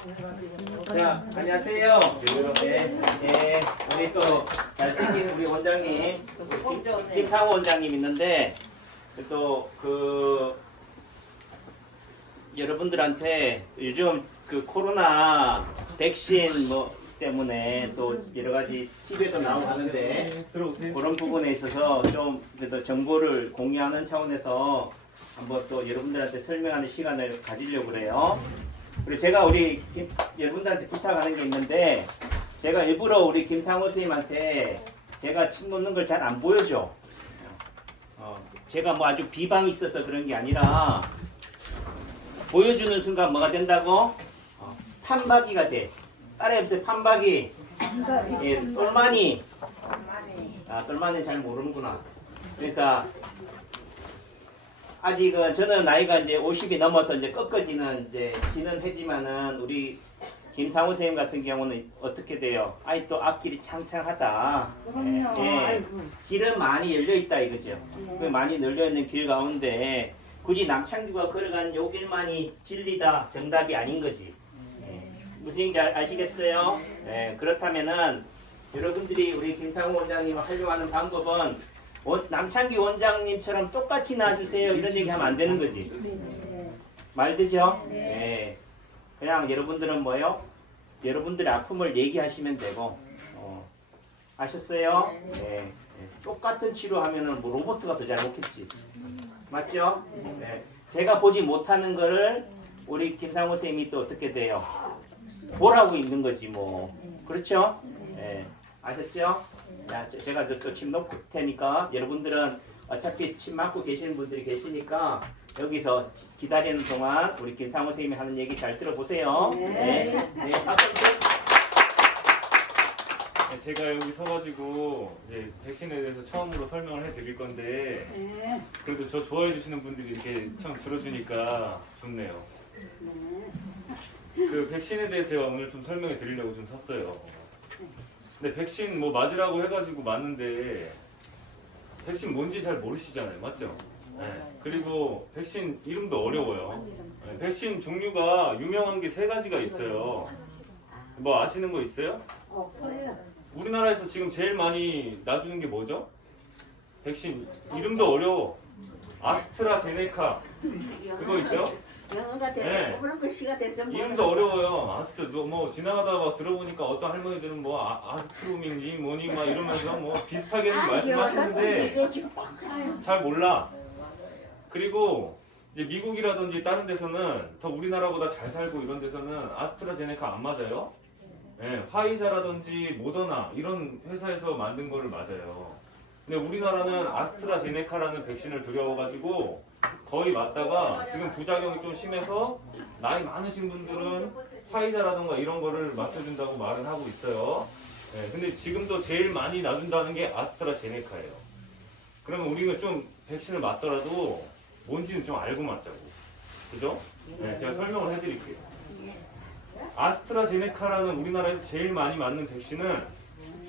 자, 안녕하세요. 네, 우리 또 잘생긴 우리 원장님, 김상호 원장님 있는데, 또 여러분들한테 요즘 그 코로나 백신 때문에 또 여러 가지 TV에도 나오고 하는데, 그런 부분에 있어서 좀 그래도 정보를 공유하는 차원에서 한번 또 여러분들한테 설명하는 시간을 가지려고 그래요. 그리고 제가 여러분들한테 부탁하는 게 있는데, 제가 일부러 우리 김상호 선생님한테 제가 침 놓는 걸 잘 안 보여줘. 제가 뭐 아주 비방이 있어서 그런 게 아니라, 보여주는 순간 뭐가 된다고? 판박이가 돼. 따라해보세요. 판박이. 예, 똘마니. 똘마니 잘 모르는구나. 그러니까, 아직은 저는 나이가 이제 50이 넘어서 이제 꺾어지는 지는 해지만은 우리 김상우 선생님 같은 경우는 어떻게 돼요? 또 앞길이 창창하다. 예, 길은 많이 열려 있다 이거죠. 그 많이 열려 있는 길 가운데 굳이 남창규가 걸어간 요 길만이 진리다 정답이 아닌 거지. 무슨 얘기인지 아시겠어요? 그렇다면은 여러분들이 우리 김상우 원장님을 하려고 하는 방법은 남창규 원장님처럼 똑같이 놔주세요 이런 얘기 하면 안 되는 거지. 말되죠? 네. 그냥 여러분들은 뭐요? 여러분들의 아픔을 얘기하시면 되고, 아셨어요? 네. 똑같은 치료하면은 뭐 로봇가 더 잘못겠지. 맞죠? 네. 제가 보지 못하는 거를 우리 김상호 선생님이 또 어떻게 돼요? 보라고 있는 거지 뭐. 그렇죠? 네. 아셨죠? 자, 제가 또 침 놓을 테니까 여러분들은 어차피 침 맞고 계시는 분들이 계시니까 여기서 기다리는 동안 우리 김상호 선생님이 하는 얘기 잘 들어보세요. 네. 제가 여기 서가지고 이제 백신에 대해서 처음으로 설명을 해드릴 건데 그래도 저 좋아해 주시는 분들이 이렇게 처음 들어주니까 좋네요. 그 백신에 대해서 제가 오늘 좀 설명해 드리려고 좀 섰어요. 근데 백신 뭐 맞으라고 해가지고 맞는데 백신 뭔지 잘 모르시잖아요. 맞죠? 네. 그리고 백신 이름도 어려워요. 네. 백신 종류가 유명한 게 3가지가 있어요. 뭐 아시는 거 있어요? 없어요. 우리나라에서 지금 제일 많이 놔주는 게 뭐죠? 백신 이름도 어려워. 아스트라제네카 그거 있죠? 영어가 네. 돼서 그런 글씨가 돼서 이름도 어려워요. 뭐 지나가다가 막 들어보니까 어떤 할머니들은 뭐 아스트로민지 뭐니 막 이러면서 뭐 비슷하게는 말씀하시는데 잘 몰라. 그리고 이제 미국이라든지 다른 데서는 더 우리나라보다 잘 살고 이런 데서는 아스트라제네카 안 맞아요. 네, 화이자라든지 모더나 이런 회사에서 만든 거를 맞아요. 근데 우리나라는 아스트라제네카라는 백신을 들여가지고 거의 맞다가 지금 부작용이 좀 심해서 나이 많으신 분들은 화이자라던가 이런 거를 맞춰준다고 말은 하고 있어요. 네, 근데 지금도 제일 많이 놔준다는 게 아스트라제네카예요. 그러면 우리가 좀 백신을 맞더라도 뭔지는 좀 알고 맞자고. 그죠? 네, 제가 설명을 해드릴게요. 아스트라제네카라는 우리나라에서 제일 많이 맞는 백신은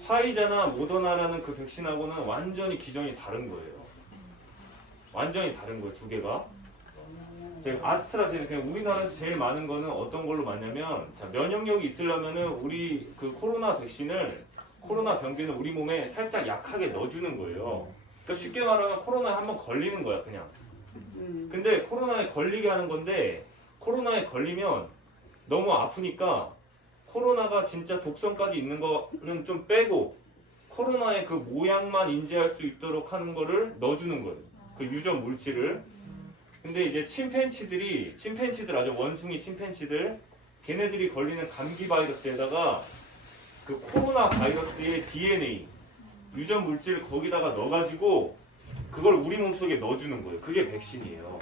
화이자나 모더나라는 그 백신하고는 완전히 기전이 다른 거예요. 완전히 다른 거예요, 2개가. 아스트라제네카, 우리나라에서 제일 많은 거는 어떤 걸로 맞냐면, 자, 면역력이 있으려면은 우리 그 코로나 백신을, 코로나 병균을 우리 몸에 살짝 약하게 넣어주는 거예요. 그러니까 쉽게 말하면 코로나에 한번 걸리는 거야, 그냥. 근데 코로나에 걸리게 하는 건데, 코로나에 걸리면 너무 아프니까 코로나가 진짜 독성까지 있는 거는 좀 빼고 코로나의 그 모양만 인지할 수 있도록 하는 거를 넣어주는 거예요. 그 유전 물질을. 근데 이제 침팬치들 아주 원숭이 침팬치들, 걔네들이 걸리는 감기 바이러스에다가 그 코로나 바이러스의 DNA, 유전 물질을 거기다가 넣어가지고 그걸 우리 몸속에 넣어주는 거예요. 그게 백신이에요.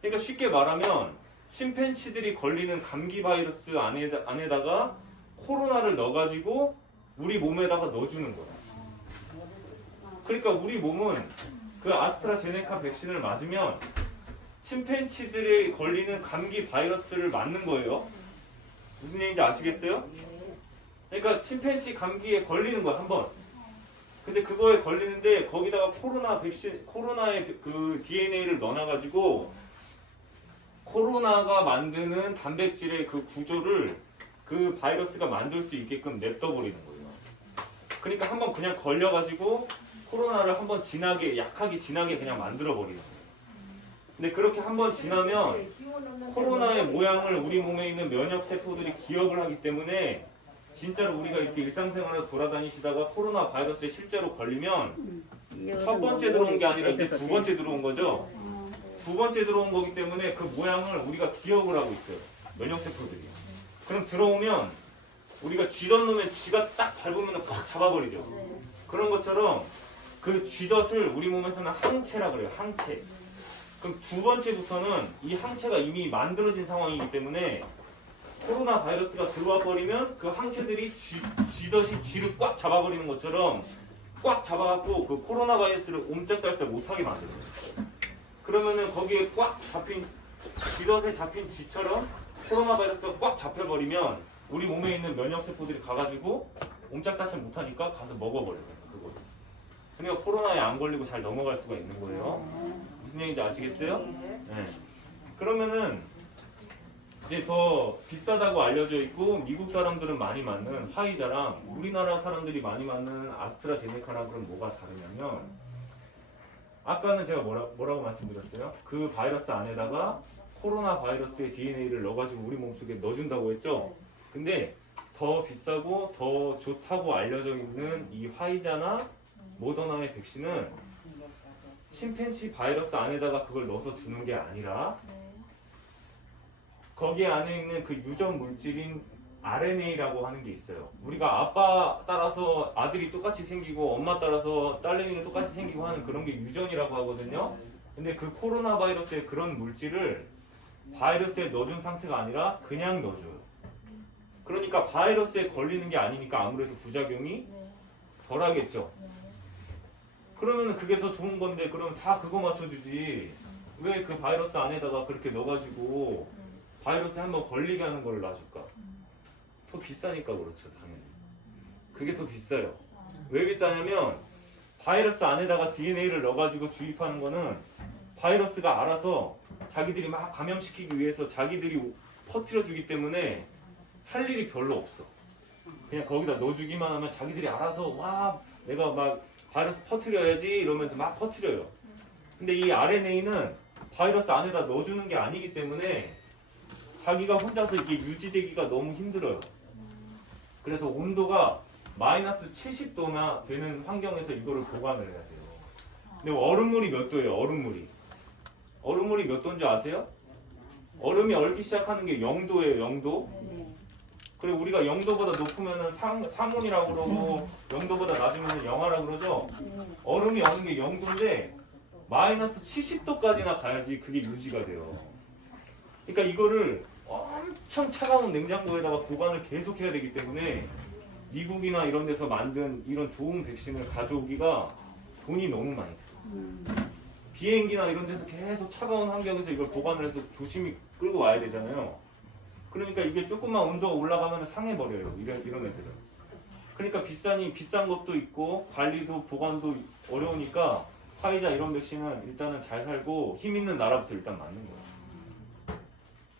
그러니까 쉽게 말하면 침팬치들이 걸리는 감기 바이러스 안에다가 코로나를 넣어가지고 우리 몸에다가 넣어주는 거야. 그러니까 우리 몸은 그 아스트라제네카 백신을 맞으면 침팬치들이 걸리는 감기 바이러스를 맞는 거예요. 무슨 얘기인지 아시겠어요? 그러니까 침팬치 감기에 걸리는 거야, 한 번. 근데 그거에 걸리는데 거기다가 코로나의 그 DNA를 넣어놔가지고 코로나가 만드는 단백질의 그 구조를 그 바이러스가 만들 수 있게끔 냅둬버리는 거예요. 그러니까 한번 그냥 걸려가지고 코로나를 한번 약하게 진하게 그냥 만들어버리는 거예요. 근데 그렇게 한번 지나면 코로나의 모양을 우리 몸에 있는 면역세포들이 기억을 하기 때문에 진짜로 우리가 이렇게 일상생활에서 돌아다니시다가 코로나 바이러스에 실제로 걸리면 첫 번째 들어온 게 아니라 이제 두 번째 들어온 거죠. 두 번째 들어온 거기 때문에 그 모양을 우리가 기억을 하고 있어요. 면역세포들이. 그럼 들어오면 우리가 쥐던 놈의 쥐가 딱 밟으면 팍 잡아버리죠. 그런 것처럼 그 쥐덫을 우리 몸에서는 항체라 그래요. 항체. 그럼 두 번째부터는 이 항체가 이미 만들어진 상황이기 때문에 코로나 바이러스가 들어와 버리면 그 항체들이 쥐덫이 쥐를 꽉 잡아버리는 것처럼 꽉 잡아갖고 그 코로나 바이러스를 옴짝달싹 못하게 만들어요. 그러면은 거기에 꽉 잡힌 쥐덫에 잡힌 쥐처럼 코로나 바이러스가 꽉 잡혀버리면 우리 몸에 있는 면역세포들이 가가지고 옴짝달싹 못하니까 가서 먹어버려요. 그거. 그러니까 코로나에 안 걸리고 잘 넘어갈 수가 있는 거예요. 무슨 얘기인지 아시겠어요? 네. 그러면은 이제 더 비싸다고 알려져 있고 미국 사람들은 많이 맞는 화이자랑 우리나라 사람들이 많이 맞는 아스트라제네카랑 그럼 뭐가 다르냐면 아까는 제가 뭐라고 말씀드렸어요? 그 바이러스 안에다가 코로나 바이러스의 DNA를 넣어가지고 우리 몸속에 넣어준다고 했죠? 근데 더 비싸고 더 좋다고 알려져 있는 이 화이자나 모더나의 백신은 침팬지 바이러스 안에다가 그걸 넣어서 주는 게 아니라 거기 안에 있는 그 유전 물질인 RNA라고 하는 게 있어요. 우리가 아빠 따라서 아들이 똑같이 생기고 엄마 따라서 딸내미가 똑같이 생기고 하는 그런 게 유전이라고 하거든요. 근데 그 코로나 바이러스의 그런 물질을 바이러스에 넣어준 상태가 아니라 그냥 넣어줘요. 그러니까 바이러스에 걸리는 게 아니니까 아무래도 부작용이 덜 하겠죠. 그러면 그게 더 좋은 건데 그럼 다 그거 맞춰주지. 왜 그 바이러스 안에다가 그렇게 넣어가지고 바이러스에 한번 걸리게 하는 걸 놔줄까? 더 비싸니까 그렇죠, 당연히. 그게 더 비싸요. 왜 비싸냐면 바이러스 안에다가 DNA를 넣어가지고 주입하는 거는 바이러스가 알아서 자기들이 막 감염시키기 위해서 자기들이 퍼뜨려주기 때문에 할 일이 별로 없어. 그냥 거기다 넣어주기만 하면 자기들이 알아서 와 내가 막 바이러스 퍼뜨려야지 이러면서 막 퍼뜨려요. 근데 이 RNA는 바이러스 안에다 넣어주는 게 아니기 때문에 자기가 혼자서 이게 유지되기가 너무 힘들어요. 그래서 온도가 마이너스 70도나 되는 환경에서 이거를 보관을 해야 돼요. 근데 얼음물이 몇 도예요? 얼음물이 몇 도인지 아세요? 얼음이 얼기 시작하는 게 0도예요. 0도. 그리고 우리가 0도보다 높으면 상온이라고 그러고 0도보다 낮으면 영하라고 그러죠. 얼음이 어는 게 0도인데 마이너스 70도까지나 가야지 그게 유지가 돼요. 그러니까 이거를 엄청 차가운 냉장고에다가 보관을 계속 해야 되기 때문에 미국이나 이런 데서 만든 이런 좋은 백신을 가져오기가 돈이 너무 많이 들어요. 비행기나 이런 데서 계속 차가운 환경에서 이걸 보관을 해서 조심히 끌고 와야 되잖아요. 그러니까 이게 조금만 온도가 올라가면 상해버려요. 이런 애들은. 그러니까 비싼 것도 있고 관리도 보관도 어려우니까 화이자 이런 백신은 일단은 잘 살고 힘 있는 나라부터 일단 맞는 거예요.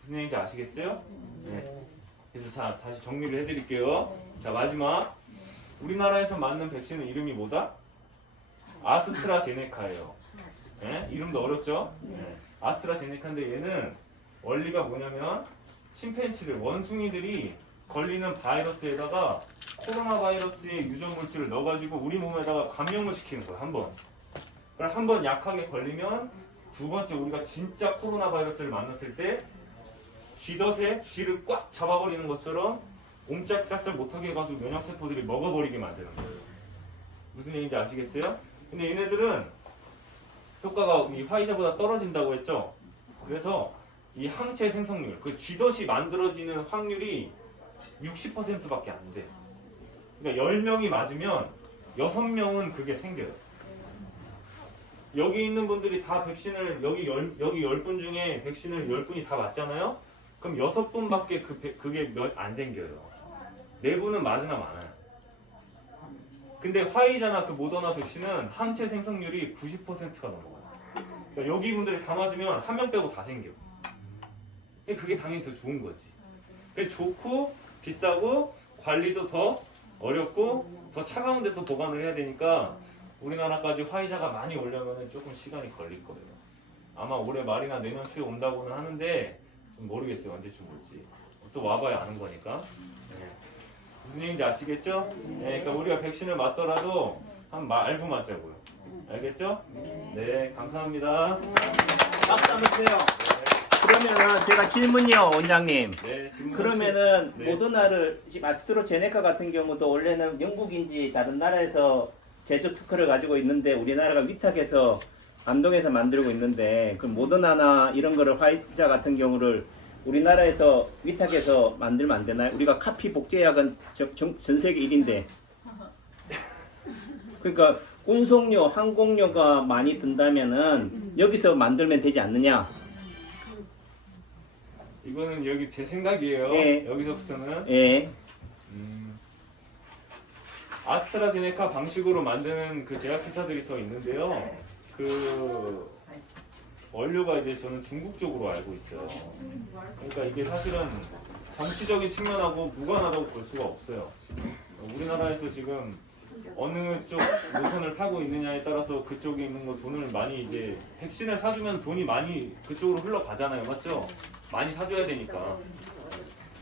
무슨 얘기인지 아시겠어요? 네. 그래서 자 다시 정리를 해드릴게요. 자 마지막 우리나라에서 맞는 백신은 이름이 뭐다? 아스트라제네카예요. 네? 이름도 어렵죠? 네. 아스트라제네카인데 얘는 원리가 뭐냐면 침팬지들 원숭이들이 걸리는 바이러스에다가 코로나 바이러스의 유전 물질을 넣어가지고 우리 몸에다가 감염을 시키는 거예요. 한 번 약하게 걸리면 두 번째 우리가 진짜 코로나 바이러스를 만났을 때 쥐덫에 쥐를 꽉 잡아버리는 것처럼 옴짝달싹 못하게 해가지고 면역세포들이 먹어버리게 만드는 거예요. 무슨 얘기인지 아시겠어요? 근데 얘네들은 효과가 이 화이자보다 떨어진다고 했죠. 그래서 이 항체 생성률, 그 쥐덫이 만들어지는 확률이 60%밖에 안 돼. 그러니까 10명이 맞으면 6명은 그게 생겨요. 여기 있는 분들이 다 백신을 여기 10분 중에 백신을 10분이 다 맞잖아요. 그럼 6분밖에 그게 안 생겨요. 4분은 맞으나 많아요. 근데 화이자나 그 모더나 백신은 항체 생성률이 90%가 넘어가요. 그러니까 여기 분들이 다 맞으면 한 명 빼고 다 생겨. 그게 당연히 더 좋은 거지. 그게 좋고 비싸고 관리도 더 어렵고 더 차가운 데서 보관을 해야 되니까 우리나라까지 화이자가 많이 오려면 조금 시간이 걸릴 거예요. 아마 올해 말이나 내년 초에 온다고는 하는데 좀 모르겠어요. 언제쯤 올지. 또 와봐야 아는 거니까. 네. 무슨 얘기인지 아시겠죠? 네, 그러니까 우리가 백신을 맞더라도 한 말부 맞자고요. 알겠죠? 네, 감사합니다. 박수 한번 주세요. 그러면은 제가 질문이요, 원장님. 네, 질문 그러면은 네. 모더나를 지금 아스트로제네카 같은 경우도 원래는 영국인지 다른 나라에서 제조 특허를 가지고 있는데 우리나라가 위탁해서 안동에서 만들고 있는데 그 모더나나 이런 거를 화이자 같은 경우를 우리나라에서 위탁해서 만들면 안 되나요? 우리가 카피 복제약은 전 세계 1인데 그러니까 운송료, 항공료가 많이 든다면은 여기서 만들면 되지 않느냐? 이거는 여기 제 생각이에요. 예. 여기서부터는 예. 아스트라제네카 방식으로 만드는 그 제약회사들이 더 있는데요. 그 원료가 이제 저는 중국 쪽으로 알고 있어요. 그러니까 이게 사실은 정치적인 측면하고 무관하다고 볼 수가 없어요. 우리나라에서 지금 어느 쪽 노선을 타고 있느냐에 따라서 그쪽에 있는 거 돈을 많이 이제 백신을 사주면 돈이 많이 그쪽으로 흘러가잖아요. 맞죠? 많이 사줘야 되니까.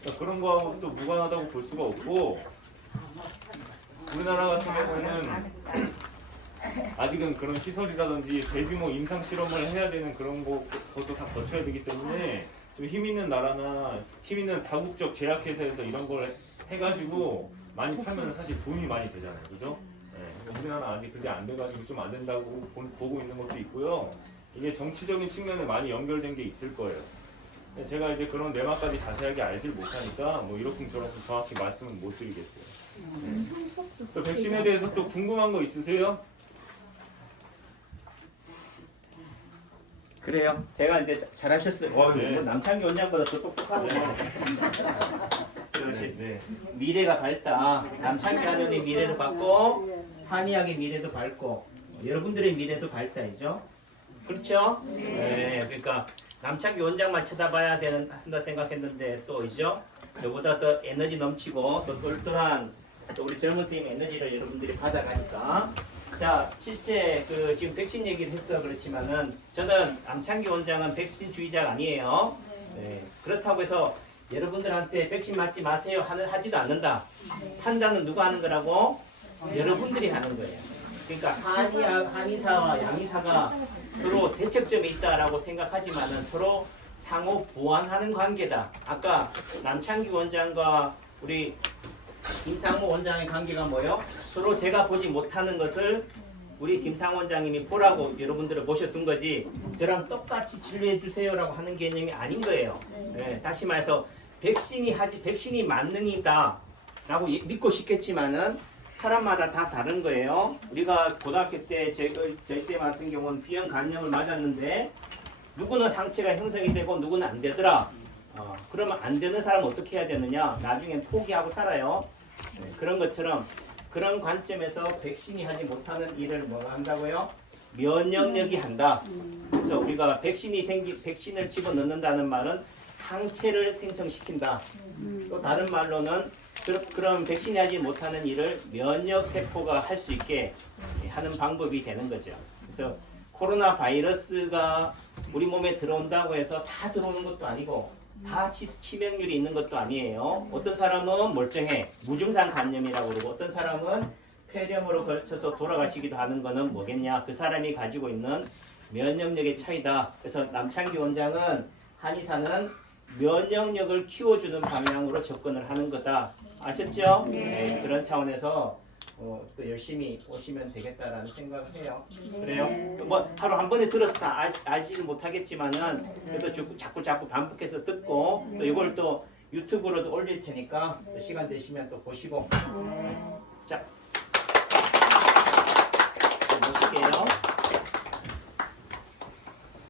그러니까 그런 거하고 또 무관하다고 볼 수가 없고 우리나라 같은 경우에는 아직은 그런 시설이라든지 대규모 임상 실험을 해야 되는 그런 것도 다 거쳐야 되기 때문에 좀 힘 있는 나라나 힘 있는 다국적 제약회사에서 이런 걸 해가지고 많이 팔면 사실 돈이 많이 되잖아요. 그죠? 네, 우리나라 아직 그게 안 돼가지고 좀 안 된다고 보고 있는 것도 있고요. 이게 정치적인 측면에 많이 연결된 게 있을 거예요. 제가 이제 그런 내막까지 자세하게 알질 못하니까 뭐 이러쿵저러쿵 정확히 말씀은 못 드리겠어요. 또 백신에 대해서 또 궁금한 거 있으세요? 그래요. 제가 이제 잘하셨어요. 와, 네. 뭐 남창기 원장보다 더 똑똑하고. 그렇지. 네. 미래가 밝다. 남창기 한의원의 미래도 밝고 한의학의 미래도 밝고 여러분들의 미래도 밝다이죠. 그렇죠? 네. 그러니까 남창기 원장만 쳐다봐야 한다 생각했는데 또 이죠. 저보다 더 에너지 넘치고 더 똘똘한 또 우리 젊은 선생님 에너지를 여러분들이 받아가니까. 자, 실제 그 지금 백신 얘기를 했어 그렇지만은 저는 남창기 원장은 백신주의자가 아니에요. 네. 그렇다고 해서 여러분들한테 백신 맞지 마세요 하지도 않는다. 판단은 누가 하는 거라고? 여러분들이 하는 거예요. 그러니까 한의사와 양의사가 서로 대척점에 있다라고 생각하지만은 서로 상호 보완하는 관계다. 아까 남창기 원장과 우리 김상호 원장의 관계가 뭐요? 서로 제가 보지 못하는 것을 우리 김상호 원장님이 보라고 여러분들을 모셔둔 거지 저랑 똑같이 진료해 주세요라고 하는 개념이 아닌 거예요. 네, 다시 말해서 백신이 만능이다 라고 믿고 싶겠지만은 사람마다 다 다른 거예요. 우리가 고등학교 때 저희 때 같은 경우는 B형 간염을 맞았는데 누구는 항체가 형성이 되고 누구는 안 되더라. 그러면 안 되는 사람은 어떻게 해야 되느냐? 나중엔 포기하고 살아요. 네, 그런 것처럼 그런 관점에서 백신이 하지 못하는 일을 뭐가 한다고요? 면역력이 한다. 그래서 우리가 백신을 집어넣는다는 말은 항체를 생성시킨다. 또 다른 말로는 그런 백신이 하지 못하는 일을 면역 세포가 할 수 있게 하는 방법이 되는 거죠. 그래서 코로나 바이러스가 우리 몸에 들어온다고 해서 다 들어오는 것도 아니고 다 치명률이 있는 것도 아니에요. 어떤 사람은 멀쩡해 무증상 감염이라고 그러고 어떤 사람은 폐렴으로 걸쳐서 돌아가시기도 하는 거는 뭐겠냐? 그 사람이 가지고 있는 면역력의 차이다. 그래서 남창기 원장은 한의사는 면역력을 키워주는 방향으로 접근을 하는 거다. 아셨죠? 네, 그런 차원에서 또 열심히 오시면 되겠다라는 생각을 해요. 그래요? 뭐 하루 한 번에 들어서 다 아시지 못하겠지만은 그래도 자꾸 반복해서 듣고 또 이걸 또 유튜브로도 올릴 테니까 또 시간 되시면 또 보시고 자, 보실게요.